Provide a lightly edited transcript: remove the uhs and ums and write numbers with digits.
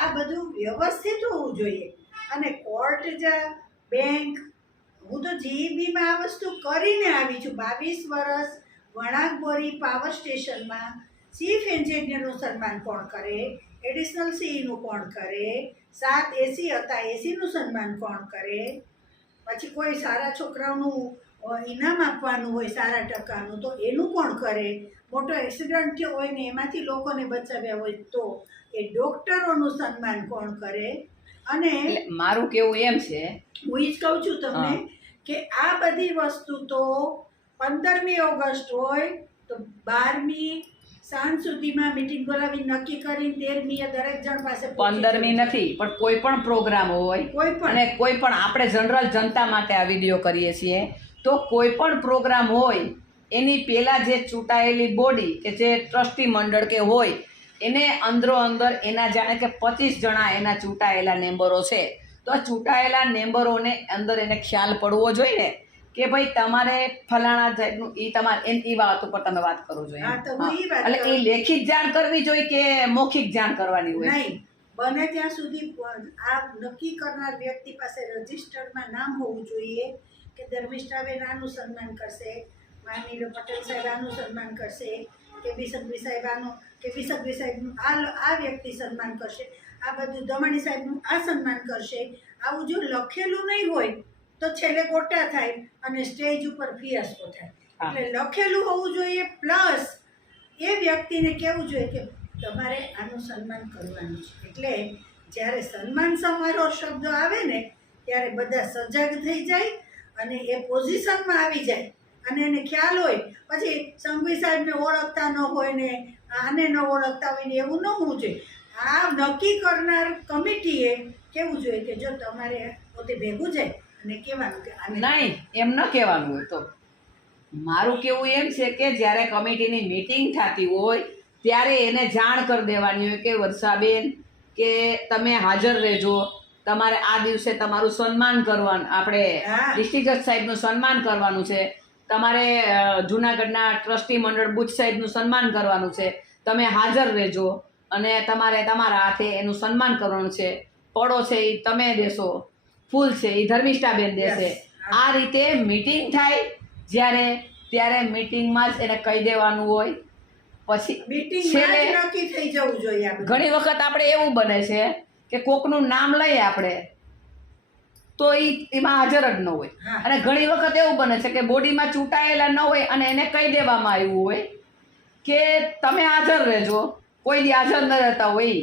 આ બધું વ્યવસ્થિત હોવું જોઈએ. અને કોર્ટ બેંક, હું તો જીઈબીમાં આ વસ્તુ કરીને આવી છું. 22 વર્ષ વણાકબોરી પાવર સ્ટેશનમાં ચીફ એન્જિનિયરનું સન્માન કોણ કરે, એડિશનલ સીઈનું કોણ કરે, 7 એસી હતા એસીનું સન્માન કોણ કરે, પછી કોઈ સારા છોકરાઓનું ઇનામ આપવાનું હોય સારા ટકાનું તો એનું કોણ કરે, મોટો એક્સિડન્ટ થયો હોય ને એમાંથી લોકોને બચાવ્યા હોય તો એ ડૉક્ટરોનું સન્માન કોણ કરે. અને મારું કેવું એમ છે, હું એ જ કહું છું તમને કે આ બધી વસ્તુ તો 15મી ઓગસ્ટ હોય તો 12મી સાંજ સુધીમાં મીટિંગ બોલાવી નક્કી કરીને 13મીએ દરેક જણ પાસે 15મી નથી પણ કોઈ પણ પ્રોગ્રામ હોય અને કોઈ પણ આપણે જનરલ જનતા માટે આ વિડીયો કરીએ છીએ તો કોઈ પણ પ્રોગ્રામ હોય એની પહેલાં જે ચૂંટાયેલી બોડી કે જે ટ્રસ્ટી મંડળ કે હોય એને અંદરો અંદર એના જાણે કે 25 જણા એના ચૂંટાયેલા મેમ્બરો છે તો આ ચૂંટાયેલા મેમ્બરોને અંદર એને ખ્યાલ પડવો જોઈએ ને કે ભાઈ તમારે ફલાણા જાતનું એ તમારે એ વાત ઉપર તમે વાત કરવું જોઈએ. એટલે એ લેખિત જાણ કરવી જોઈએ કે મૌખિક જાણ કરવાની હોય? નહીં, બને ત્યાં સુધી આ નક્કી કરનાર વ્યક્તિ પાસે રજિસ્ટરમાં નામ હોવું જોઈએ કે ધર્મિષ્ઠાબેન આનું સન્માન કરશે, માનનીય પટેલ સાહેબ આનું સન્માન કરશે, કે બી સંઘવી સાહેબ આનું, કે બી સંઘવી સાહેબનું આ વ્યક્તિ સન્માન કરશે, આ બધું દમણી સાહેબનું આ સન્માન કરશે. આવું જો લખેલું નહીં હોય તો છેલ્લે ગોટા થાય અને સ્ટેજ ઉપર ફિયાસ્કો થાય. એટલે લખેલું હોવું જોઈએ, પ્લસ એ વ્યક્તિને કહેવું જોઈએ કે તમારે આનું સન્માન કરવાનું છે. એટલે જ્યારે સન્માન સમારોહ શબ્દ આવે ને ત્યારે બધા સજાગ થઈ જાય અને એ પોઝિશનમાં આવી જાય અને એને ખ્યાલ હોય. પછી સંઘવી સાહેબને ઓળખતા ન હોય ને આને ન ઓળખતા હોય ને એવું ન હોવું જોઈએ. આ નક્કી કરનાર કમિટીએ કહેવું જોઈએ કે જો તમારે પોતે ભેગું જાય અને કહેવાનું કે નહીં, એમ ન કહેવાનું હોય. તો મારું કેવું એમ છે કે જ્યારે કમિટીની મીટિંગ થતી હોય ત્યારે એને જાણ કરી દેવાની હોય કે વર્ષાબેન કે તમે હાજર રહેજો, તમારે આ દિવસે તમારું સન્માન કરવાનું, આપણે ડિસ્ટ્રિક્ટ જજ સાહેબનું સન્માન કરવાનું છે, તમારે જૂનાગઢના ટ્રસ્ટી મંડળ બુચ સાહેબનું સન્માન કરવાનું છે, તમે હાજર રહેજો અને તમારે તમારા હાથે એનું સન્માન કરવાનું છે. પડો છે એ તમે દેશો, ફૂલ છે એ ધર્મિષ્ઠાબેન દેશે. આ રીતે મીટિંગ થાય જ્યારે ત્યારે મીટિંગમાં જ એને કહી દેવાનું હોય. પછી નક્કી થઈ જવું જોઈએ. ઘણી વખત આપણે એવું બને છે કે કોકનું નામ લઈએ આપણે તો એમાં હાજર જ ન હોય અને ઘણી વખત એવું બને છે કે બોડીમાં ચૂંટાયેલા ન હોય અને એને કહી દેવામાં આવ્યું હોય કે તમે હાજર રહેજો, કોઈ દી હાજર ન રહેતા હોય